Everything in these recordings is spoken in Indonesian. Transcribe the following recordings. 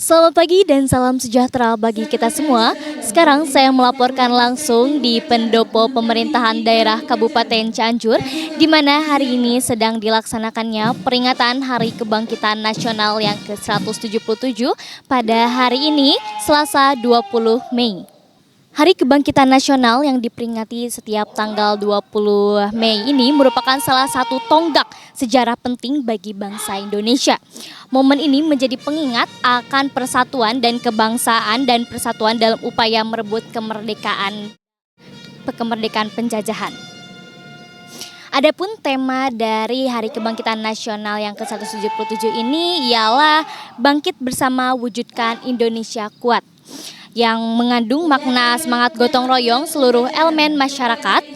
Selamat pagi dan salam sejahtera bagi kita semua. Sekarang saya melaporkan langsung di pendopo pemerintahan daerah Kabupaten Cianjur, di mana hari ini sedang dilaksanakannya peringatan Hari Kebangkitan Nasional yang ke-177 pada hari ini, Selasa 20 Mei. Hari Kebangkitan Nasional yang diperingati setiap tanggal 20 Mei ini merupakan salah satu tonggak sejarah penting bagi bangsa Indonesia. Momen ini menjadi pengingat akan persatuan dan kebangsaan dan persatuan dalam upaya merebut kemerdekaan penjajahan. Adapun tema dari Hari Kebangkitan Nasional yang ke-177 ini ialah Bangkit Bersama Wujudkan Indonesia Kuat, yang mengandung makna semangat gotong royong seluruh elemen masyarakat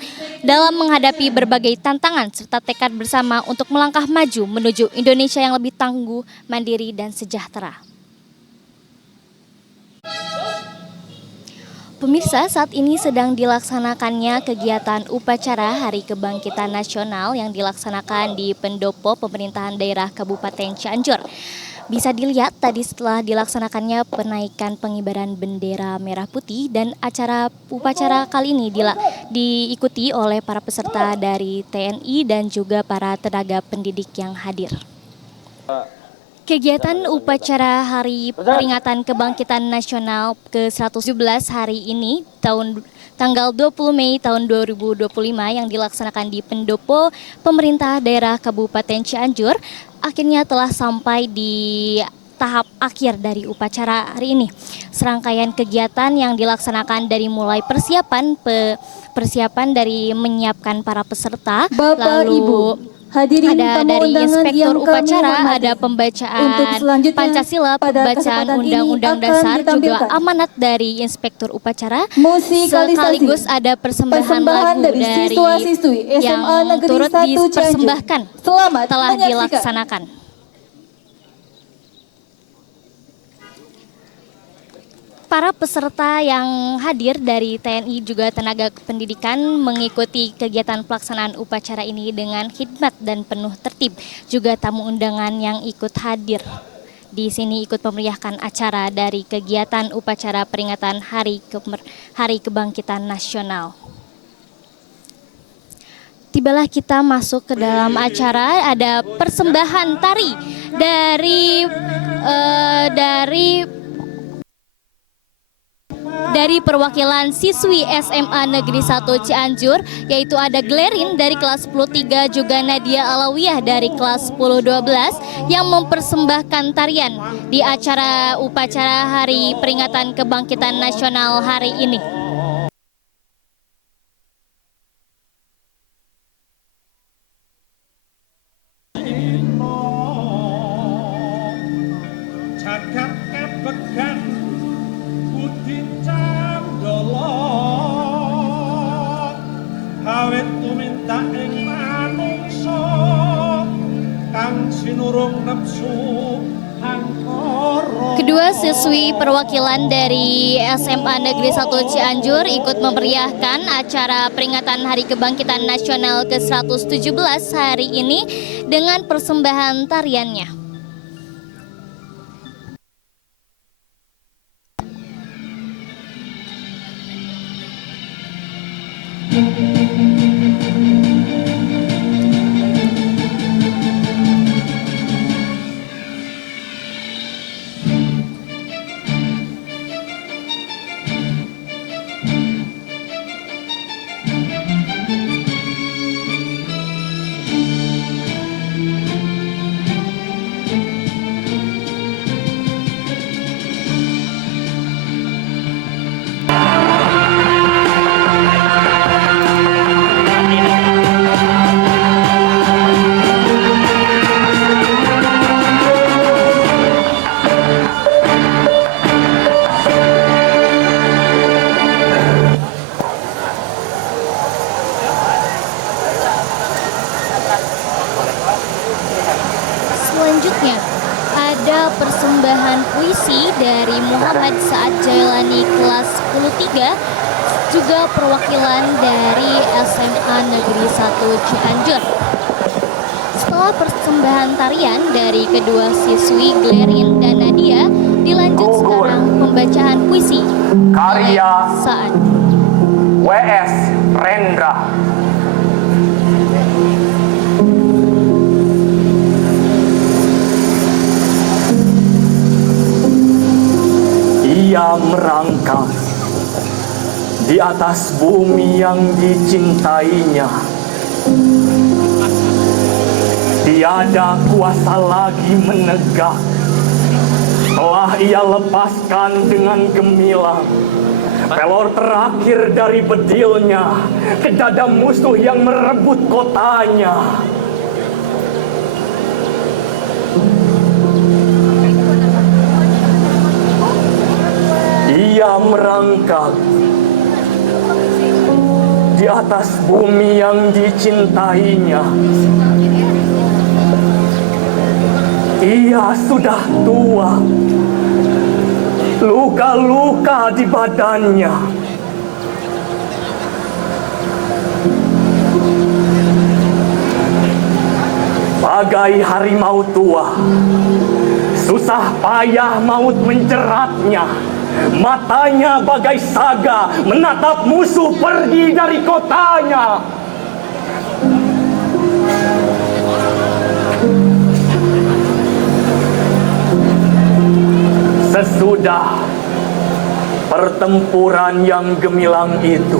dalam menghadapi berbagai tantangan serta tekad bersama untuk melangkah maju menuju Indonesia yang lebih tangguh, mandiri, dan sejahtera. Pemirsa, saat ini sedang dilaksanakannya kegiatan upacara Hari Kebangkitan Nasional yang dilaksanakan di pendopo pemerintahan daerah Kabupaten Cianjur. Bisa dilihat tadi setelah dilaksanakannya penaikan pengibaran bendera merah putih, dan upacara kali ini diikuti oleh para peserta dari TNI dan juga para tenaga pendidik yang hadir. Kegiatan upacara Hari Peringatan Kebangkitan Nasional ke-117 hari ini tanggal 20 Mei tahun 2025 yang dilaksanakan di pendopo pemerintah daerah Kabupaten Cianjur akhirnya telah sampai di tahap akhir dari upacara hari ini. Serangkaian kegiatan yang dilaksanakan dari mulai persiapan dari menyiapkan para peserta, Bapak, lalu Ibu, hadirin ada tamu dari undangan inspektur yang kami upacara, hormati. ada pembacaan Untuk selanjutnya, Pancasila, pada pembacaan kesempatan ini Undang-Undang akan Dasar, juga ditampilkan amanat dari inspektur upacara, musikalisasi sekaligus ada persembahan lagu dari siswa-siswi yang SMA Negeri turut 1 Cianjur. dipersembahkan Selamat telah menyaksikan. dilaksanakan. Para peserta yang hadir dari TNI juga tenaga pendidikan mengikuti kegiatan pelaksanaan upacara ini dengan khidmat dan penuh tertib. Juga tamu undangan yang ikut hadir di sini ikut memeriahkan acara dari kegiatan upacara peringatan Hari Kebangkitan Nasional. Tibalah kita masuk ke dalam acara, ada persembahan tari dari perwakilan siswi SMA Negeri 1 Cianjur, yaitu ada Glerin dari kelas 10-3, juga Nadia Alawiyah dari kelas 10-12 yang mempersembahkan tarian di acara upacara Hari Peringatan Kebangkitan Nasional hari ini. Kedua siswi perwakilan dari SMA Negeri 1 Cianjur ikut memeriahkan acara peringatan Hari Kebangkitan Nasional ke-117 hari ini dengan persembahan tariannya. Selanjutnya ada persembahan puisi dari Muhammad Saad Jailani kelas 10-3, juga perwakilan dari SMA Negeri 1 Cianjur. Setelah persembahan tarian dari kedua siswi Glerin dan Nadia, Dilanjut Gugur. sekarang pembacaan puisi Karya oleh Saan. W.S. Rendra. Ia merangkak di atas bumi yang dicintainya. Tiada kuasa lagi menegak. Telah ia lepaskan dengan gemilang pelor terakhir dari bedilnya ke dada musuh yang merebut kotanya. Ia merangkak di atas bumi yang dicintainya. Ia sudah tua, luka-luka di badannya. Bagai harimau tua, susah payah maut menjeratnya. Matanya bagai saga menatap musuh pergi dari kotanya. Sesudah pertempuran yang gemilang itu,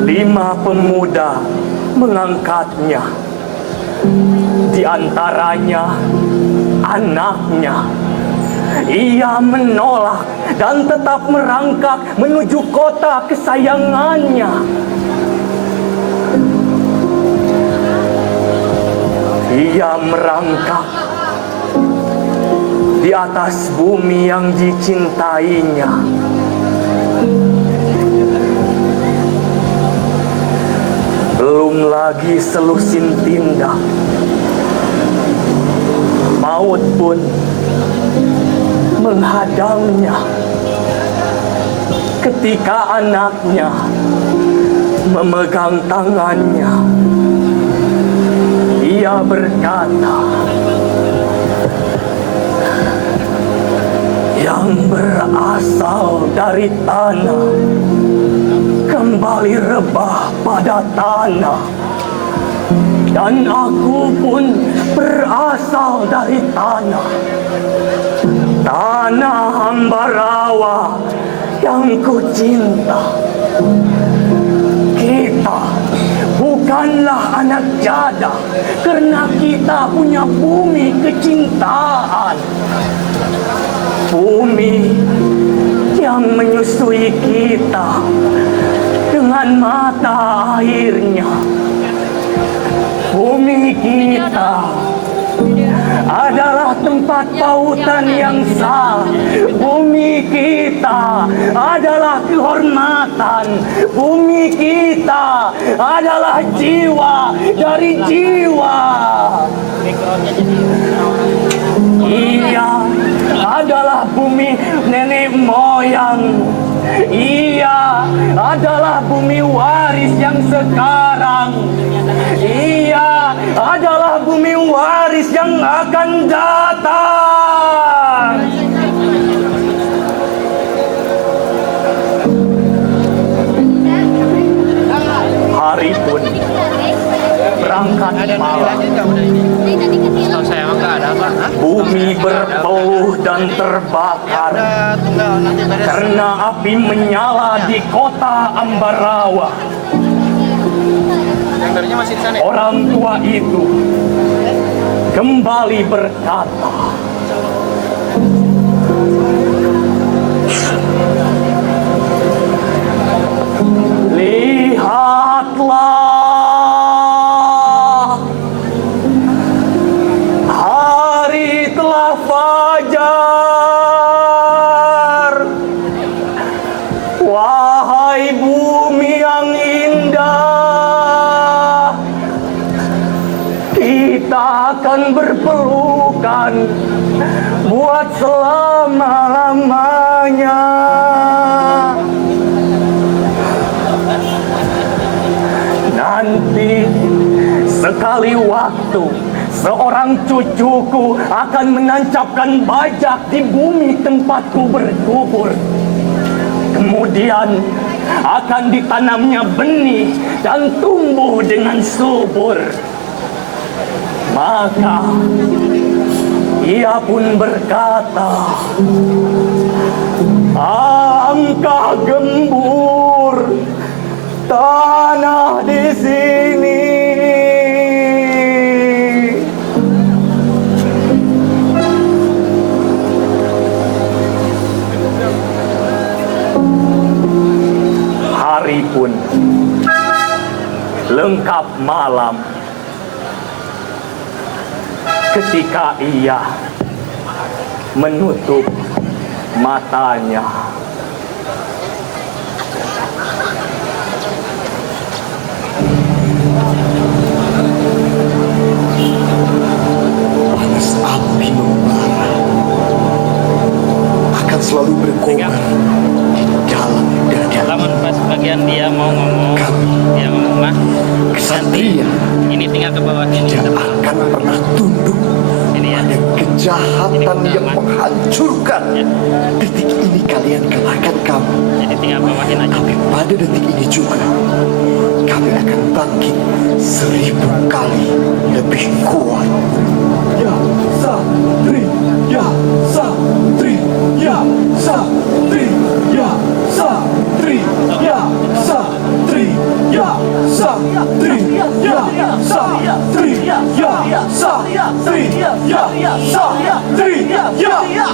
5 pemuda mengangkatnya. Di antaranya anaknya. Ia menolak dan tetap merangkak menuju kota kesayangannya. Ia merangkak di atas bumi yang dicintainya. Belum lagi selusin tindak, maut pun menghadangnya ketika anaknya memegang tangannya. Ia berkata, yang berasal dari tanah kembali rebah pada tanah, dan aku pun berasal dari tanah, tanah Ambarawa yang ku cinta. Kita bukanlah anak jada karena kita punya bumi kecintaan. Bumi yang menyusui kita dengan mata airnya. Bumi kita adalah tempat pautan yang sah. Bumi kita adalah kehormatan. Bumi kita adalah jiwa dari jiwa. Ia adalah bumi nenek moyang. Ia adalah bumi waris yang sekarang. Ia adalah bumi waris yang akan datang. Hari pun berangkat malam. Bumi berpeluh dan terbakar karena api menyala di kota Ambarawa. Orang tua itu kembali berkata, lihatlah, hari telah fajar. Wahai bumi yang indah, kita akan berpelukan buat selama-lamanya. Nanti sekali waktu Seorang cucuku akan menancapkan bajak di bumi tempatku berkubur. Kemudian akan ditanamnya benih dan tumbuh dengan subur. Maka ia pun berkata, "Alangkah gembur tanah di sini." Hari pun lengkap malam ketika ia menutup matanya. Panas api membara akan selalu berkobar di dalam dada Lamun pas bagian dia mau ngomong, kami. dia ngomong mah Kesatria ini tinggal ke bawah ini tidak akan pernah tunduk Ini ya. pada kejahatan Ini yang aman. menghancurkan. Ya. Detik ini kalian kalahkan kami, Jadi tinggal bawahin aja. tapi pada detik ini juga kami akan bangkit 1000 kali lebih kuat. Ya Satri, ya Satri, ya Satri, ya Satri, ya Satri, ya Satri, ya Satri, ya Satri, ya Satri, ya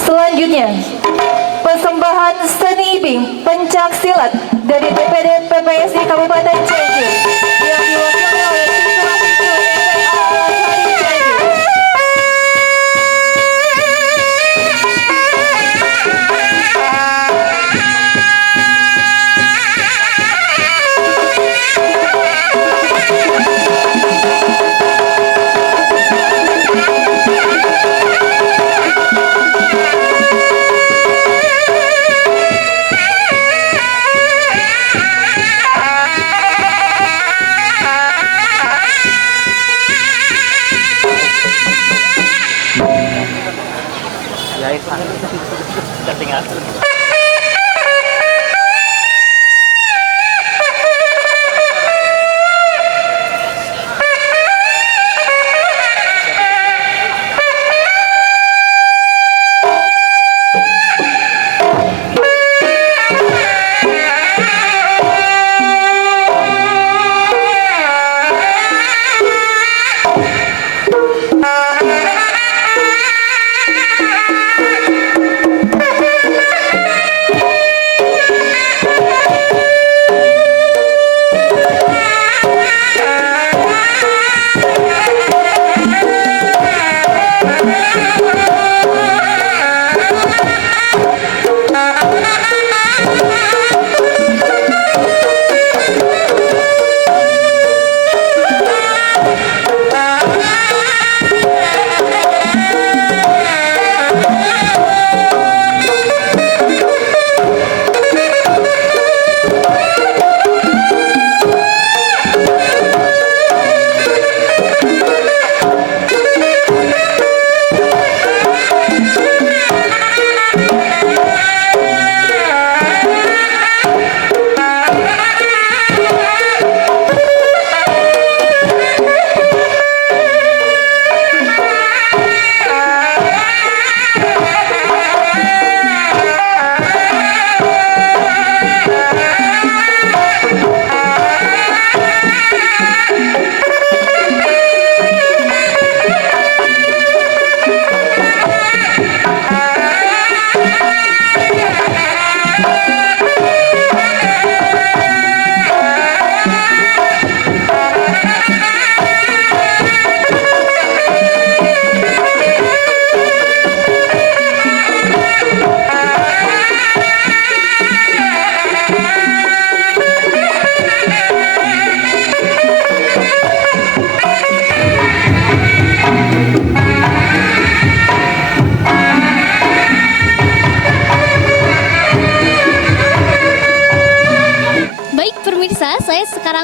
Selanjutnya, persembahan seni ibing pencak silat dari DPD PPSD Kabupaten Cianjur yang diwakili oleh siswa-siswi SMA Al-Azhari Cianjur. Kita tinggal.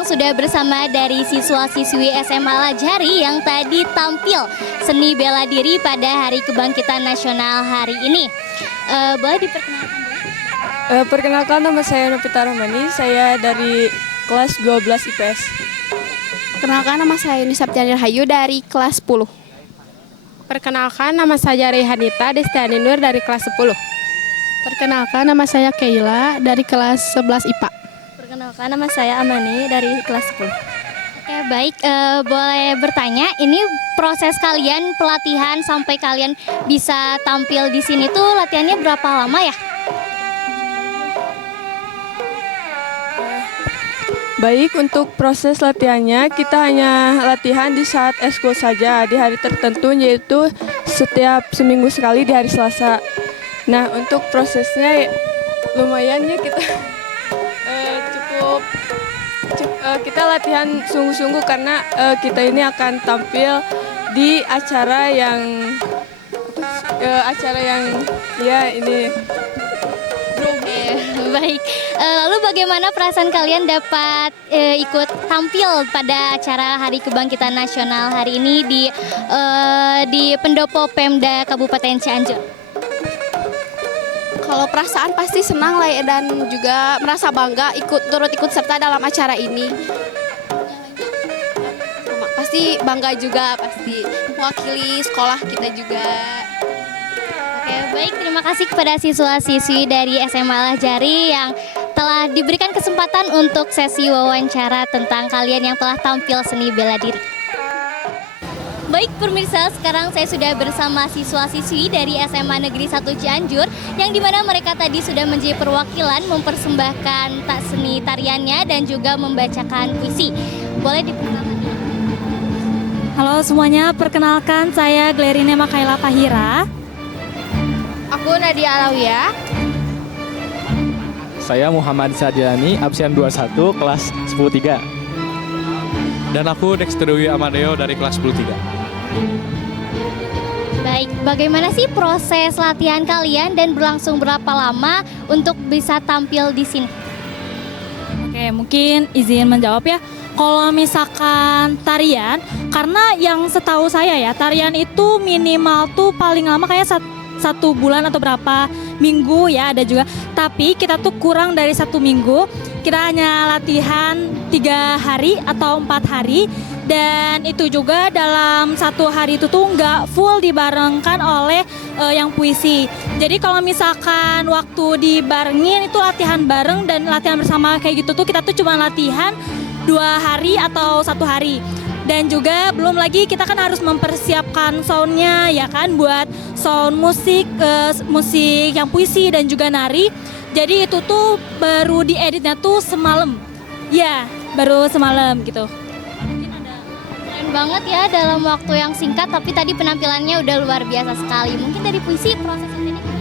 sudah bersama dari siswa-siswi SMA Al-Azhari yang tadi tampil seni bela diri pada Hari Kebangkitan Nasional hari ini. Boleh diperkenalkan dulu? Perkenalkan, nama saya Novita Rahmani, saya dari kelas 12 IPS. Perkenalkan, nama saya Yuni Septiani Rahayu dari kelas 10. Perkenalkan, nama saya Rehanita Destiani Nur dari kelas 10. Perkenalkan, nama saya Keila dari kelas 11 IPA. Perkenalkan, nama saya Amani dari kelas 10. Oke, baik. Boleh bertanya, ini proses kalian pelatihan sampai kalian bisa tampil di sini tuh latihannya berapa lama ya? Baik, untuk proses latihannya kita hanya latihan di saat eskul saja di hari tertentu, yaitu setiap seminggu sekali di hari Selasa. Nah, untuk prosesnya lumayan ya, kita kita latihan sungguh-sungguh karena kita ini akan tampil di acara yang ya ini. Oke, baik. Lalu bagaimana perasaan kalian dapat ikut tampil pada acara Hari Kebangkitan Nasional hari ini di pendopo Pemda Kabupaten Cianjur? Kalau perasaan pasti senang lah ya, dan juga merasa bangga turut ikut serta dalam acara ini. Pasti bangga juga, pasti mewakili sekolah kita juga. Oke, baik. Terima kasih kepada siswa-siswi dari SMA Al-Azhari yang telah diberikan kesempatan untuk sesi wawancara tentang kalian yang telah tampil seni bela diri. Baik pemirsa, sekarang saya sudah bersama siswa-siswi dari SMA Negeri 1 Cianjur yang dimana mereka tadi sudah menjadi perwakilan mempersembahkan seni tariannya dan juga membacakan puisi. Boleh diperkenalkan? Halo semuanya, perkenalkan saya Glerine Makaila Pahira. Aku Nadia Alawiyah. Saya Muhammad Sadiani, absen 21, kelas 10-3. Dan aku Dexterwi Amadeo dari kelas 10-3. Baik, bagaimana sih proses latihan kalian dan berlangsung berapa lama untuk bisa tampil di sini? Oke, mungkin izin menjawab ya. Kalau misalkan tarian, karena yang setahu saya ya, tarian itu minimal tuh paling lama kayak satu bulan atau berapa minggu ya, ada juga. Tapi kita tuh kurang dari 1 minggu, kita hanya latihan 3 hari atau 4 hari. Dan itu juga dalam 1 hari itu tuh nggak full dibarengkan oleh yang puisi. Jadi kalau misalkan waktu dibarengin itu latihan bareng dan latihan bersama kayak gitu tuh, kita tuh cuma latihan 2 hari atau 1 hari. Dan juga belum lagi kita kan harus mempersiapkan soundnya ya kan, buat sound musik, musik yang puisi dan juga nari. Jadi itu tuh baru dieditnya tuh semalam. Ya, baru semalam gitu. Keren banget ya dalam waktu yang singkat, tapi tadi penampilannya udah luar biasa sekali. Mungkin dari puisi proses ini gimana?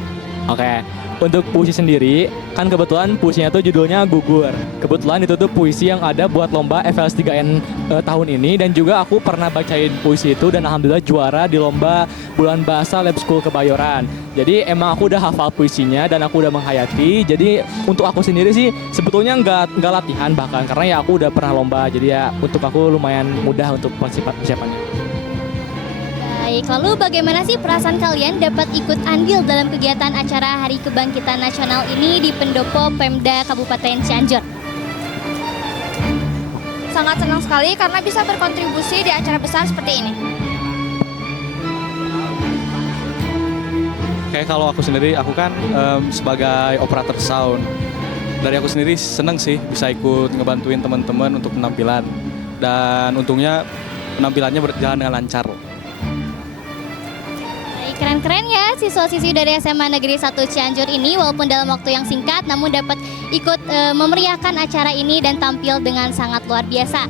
Oke, untuk puisi sendiri, kan kebetulan puisinya tuh judulnya Gugur. Kebetulan itu tuh puisi yang ada buat lomba FLS 3N tahun ini, dan juga aku pernah bacain puisi itu dan alhamdulillah juara di lomba Bulan Bahasa Lab School Kebayoran. Jadi emang aku udah hafal puisinya dan aku udah menghayati. Jadi untuk aku sendiri sih sebetulnya nggak latihan bahkan, karena ya aku udah pernah lomba. Jadi ya untuk aku lumayan mudah untuk persiapannya. Baik, lalu bagaimana sih perasaan kalian dapat ikut andil dalam kegiatan acara Hari Kebangkitan Nasional ini di pendopo Pemda Kabupaten Cianjur? Sangat senang sekali karena bisa berkontribusi di acara besar seperti ini. Kayak kalau aku sendiri, aku kan sebagai operator sound. Dari aku sendiri seneng sih bisa ikut ngebantuin teman-teman untuk penampilan. Dan untungnya penampilannya berjalan dengan lancar. Keren-keren ya siswa-siswi dari SMA Negeri 1 Cianjur ini, walaupun dalam waktu yang singkat namun dapat ikut memeriahkan acara ini dan tampil dengan sangat luar biasa.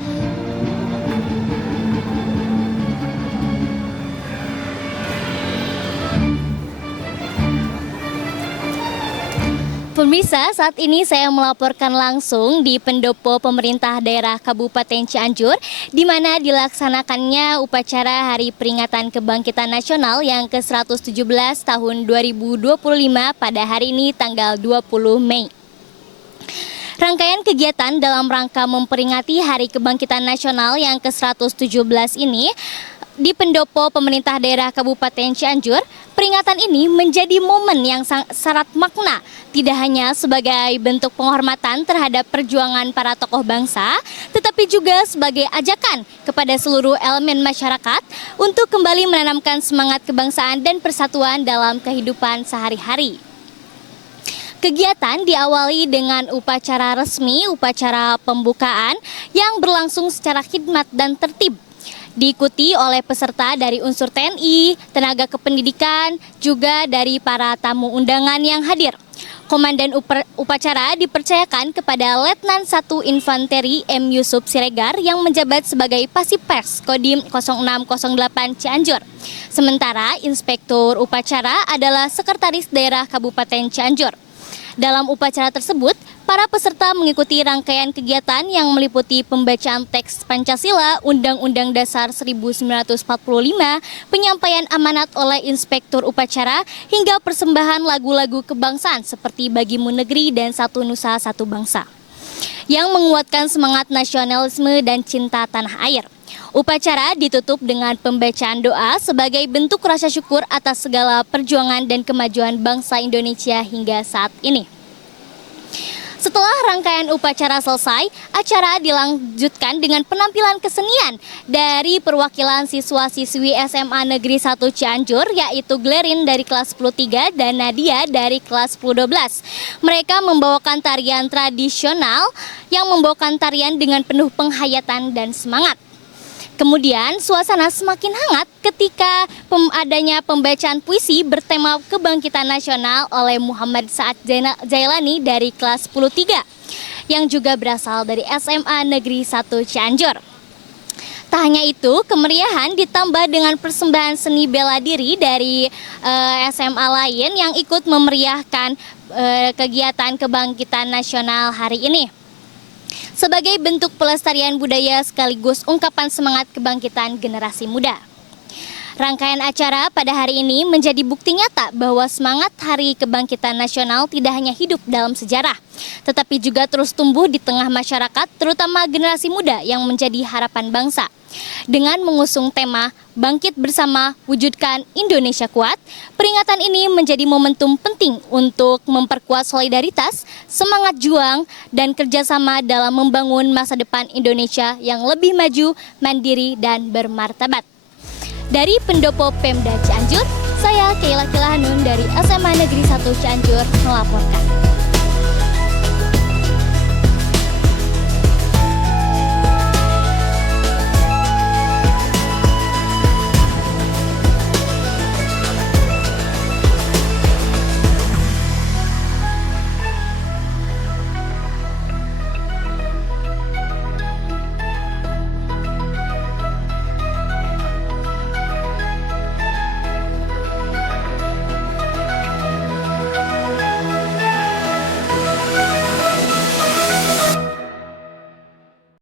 Pemirsa, saat ini saya melaporkan langsung di pendopo pemerintah daerah Kabupaten Cianjur, di mana dilaksanakannya upacara Hari Peringatan Kebangkitan Nasional yang ke-117 tahun 2025 pada hari ini tanggal 20 Mei. Rangkaian kegiatan dalam rangka memperingati Hari Kebangkitan Nasional yang ke-117 ini di pendopo pemerintah daerah Kabupaten Cianjur, peringatan ini menjadi momen yang syarat makna, tidak hanya sebagai bentuk penghormatan terhadap perjuangan para tokoh bangsa, tetapi juga sebagai ajakan kepada seluruh elemen masyarakat untuk kembali menanamkan semangat kebangsaan dan persatuan dalam kehidupan sehari-hari. Kegiatan diawali dengan upacara resmi, upacara pembukaan yang berlangsung secara khidmat dan tertib. Diikuti oleh peserta dari unsur TNI, tenaga kependidikan, juga dari para tamu undangan yang hadir. Komandan upacara dipercayakan kepada Letnan 1 Infanteri M. Yusuf Siregar yang menjabat sebagai Pasipers Kodim 0608 Cianjur. Sementara Inspektur Upacara adalah Sekretaris Daerah Kabupaten Cianjur. Dalam upacara tersebut, para peserta mengikuti rangkaian kegiatan yang meliputi pembacaan teks Pancasila, Undang-Undang Dasar 1945, penyampaian amanat oleh Inspektur Upacara, hingga persembahan lagu-lagu kebangsaan seperti Bagimu Negeri dan Satu Nusa Satu Bangsa, yang menguatkan semangat nasionalisme dan cinta tanah air. Upacara ditutup dengan pembacaan doa sebagai bentuk rasa syukur atas segala perjuangan dan kemajuan bangsa Indonesia hingga saat ini. Setelah rangkaian upacara selesai, acara dilanjutkan dengan penampilan kesenian dari perwakilan siswa-siswi SMA Negeri 1 Cianjur, yaitu Glerin dari kelas 10-3 dan Nadia dari kelas 10-12. Mereka membawakan tarian tradisional yang membawakan tarian dengan penuh penghayatan dan semangat. Kemudian suasana semakin hangat ketika adanya pembacaan puisi bertema Kebangkitan Nasional oleh Muhammad Saad Jailani dari kelas 10-3 yang juga berasal dari SMA Negeri 1 Cianjur. Tak hanya itu, kemeriahan ditambah dengan persembahan seni bela diri dari SMA lain yang ikut memeriahkan kegiatan Kebangkitan Nasional hari ini. Sebagai bentuk pelestarian budaya sekaligus ungkapan semangat kebangkitan generasi muda. Rangkaian acara pada hari ini menjadi bukti nyata bahwa semangat Hari Kebangkitan Nasional tidak hanya hidup dalam sejarah, tetapi juga terus tumbuh di tengah masyarakat, terutama generasi muda yang menjadi harapan bangsa. Dengan mengusung tema Bangkit Bersama Wujudkan Indonesia Kuat, peringatan ini menjadi momentum penting untuk memperkuat solidaritas, semangat juang, dan kerjasama dalam membangun masa depan Indonesia yang lebih maju, mandiri, dan bermartabat. Dari Pendopo Pemda Cianjur, saya Keila Kilahanun dari SMA Negeri 1 Cianjur melaporkan.